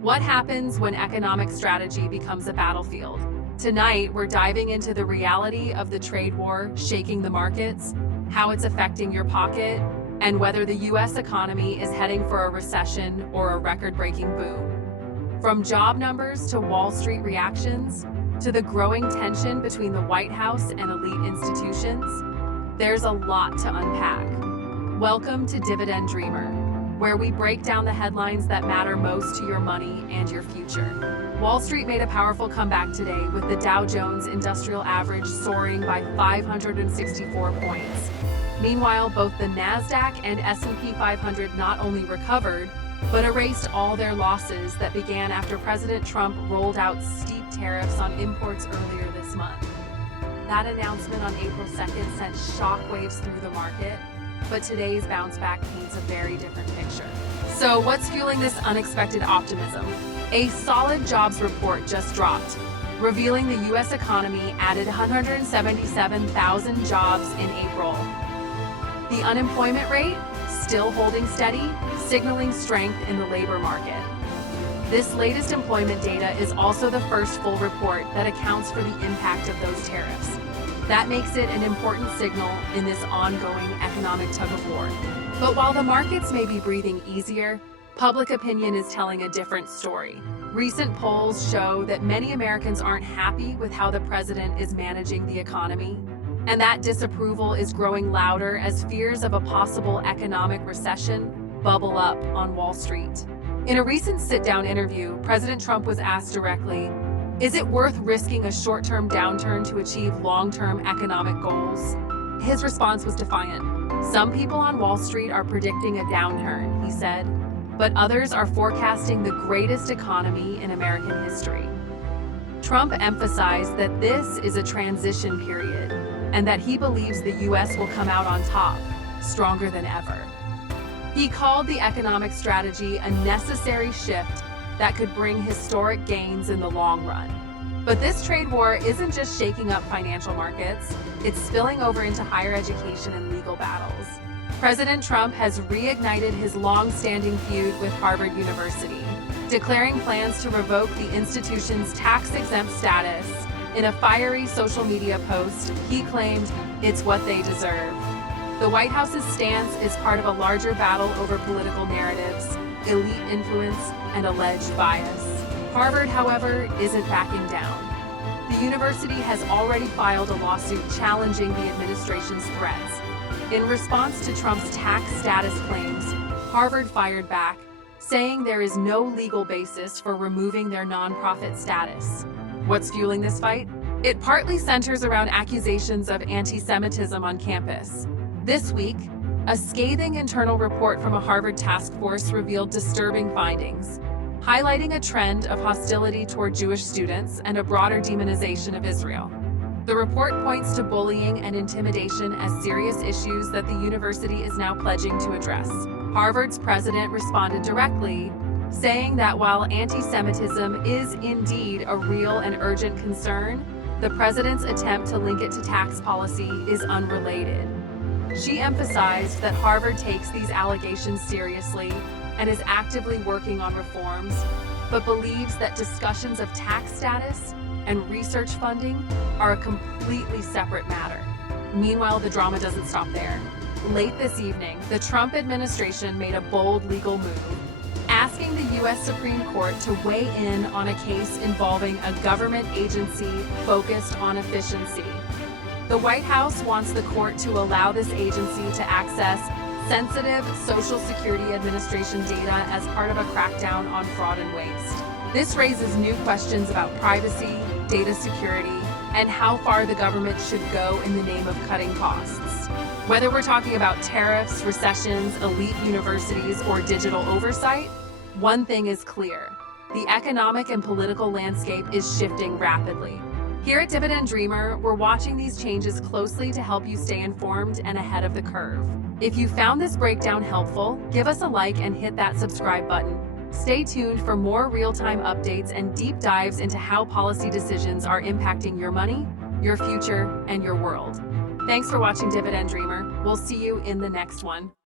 What happens when economic strategy becomes a battlefield? Tonight, we're diving into the reality of the trade war shaking the markets, how it's affecting your pocket, and whether the U.S. economy is heading for a recession or a record-breaking boom. From job numbers to Wall Street reactions, to the growing tension between the White House and elite institutions, there's a lot to unpack. Welcome to Dividend Dreamer, where we break down the headlines that matter most to your money and your future. Wall Street made a powerful comeback today with the Dow Jones Industrial Average soaring by 564 points. Meanwhile, both the NASDAQ and S&P 500 not only recovered, but erased all their losses that began after President Trump rolled out steep tariffs on imports earlier this month. That announcement on April 2nd sent shockwaves through the market, but today's bounce back paints a very different picture. So what's fueling this unexpected optimism? A solid jobs report just dropped, revealing the U.S. economy added 177,000 jobs in April. The unemployment rate still holding steady, signaling strength in the labor market. This latest employment data is also the first full report that accounts for the impact of those tariffs. That makes it an important signal in this ongoing economic tug-of-war. But while the markets may be breathing easier, public opinion is telling a different story. Recent polls show that many Americans aren't happy with how the president is managing the economy, and that disapproval is growing louder as fears of a possible economic recession bubble up on Wall Street. In a recent sit-down interview, President Trump was asked directly, "Is it worth risking a short-term downturn to achieve long-term economic goals?" His response was defiant. "Some people on Wall Street are predicting a downturn," he said, "but others are forecasting the greatest economy in American history." Trump emphasized that this is a transition period and that he believes the U.S. will come out on top, stronger than ever. He called the economic strategy a necessary shift that could bring historic gains in the long run. But this trade war isn't just shaking up financial markets, it's spilling over into higher education and legal battles. President Trump has reignited his long-standing feud with Harvard University, declaring plans to revoke the institution's tax-exempt status. In a fiery social media post, he claimed it's what they deserve. The White House's stance is part of a larger battle over political narratives, elite influence, and alleged bias. Harvard, however, isn't backing down. The university has already filed a lawsuit challenging the administration's threats. In response to Trump's tax status claims, Harvard fired back, saying there is no legal basis for removing their nonprofit status. What's fueling this fight? It partly centers around accusations of anti-Semitism on campus. This week, a scathing internal report from a Harvard task force revealed disturbing findings, highlighting a trend of hostility toward Jewish students and a broader demonization of Israel. The report points to bullying and intimidation as serious issues that the university is now pledging to address. Harvard's president responded directly, saying that while anti-Semitism is indeed a real and urgent concern, the president's attempt to link it to tax policy is unrelated. She emphasized that Harvard takes these allegations seriously and is actively working on reforms, but believes that discussions of tax status and research funding are a completely separate matter. Meanwhile, the drama doesn't stop there. Late this evening, the Trump administration made a bold legal move, asking the U.S. Supreme Court to weigh in on a case involving a government agency focused on efficiency. The White House wants the court to allow this agency to access sensitive Social Security Administration data as part of a crackdown on fraud and waste. This raises new questions about privacy, data security, and how far the government should go in the name of cutting costs. Whether we're talking about tariffs, recessions, elite universities, or digital oversight, one thing is clear: the economic and political landscape is shifting rapidly. Here at Dividend Dreamer, we're watching these changes closely to help you stay informed and ahead of the curve. If you found this breakdown helpful, give us a like and hit that subscribe button. Stay tuned for more real-time updates and deep dives into how policy decisions are impacting your money, your future, and your world. Thanks for watching Dividend Dreamer. We'll see you in the next one.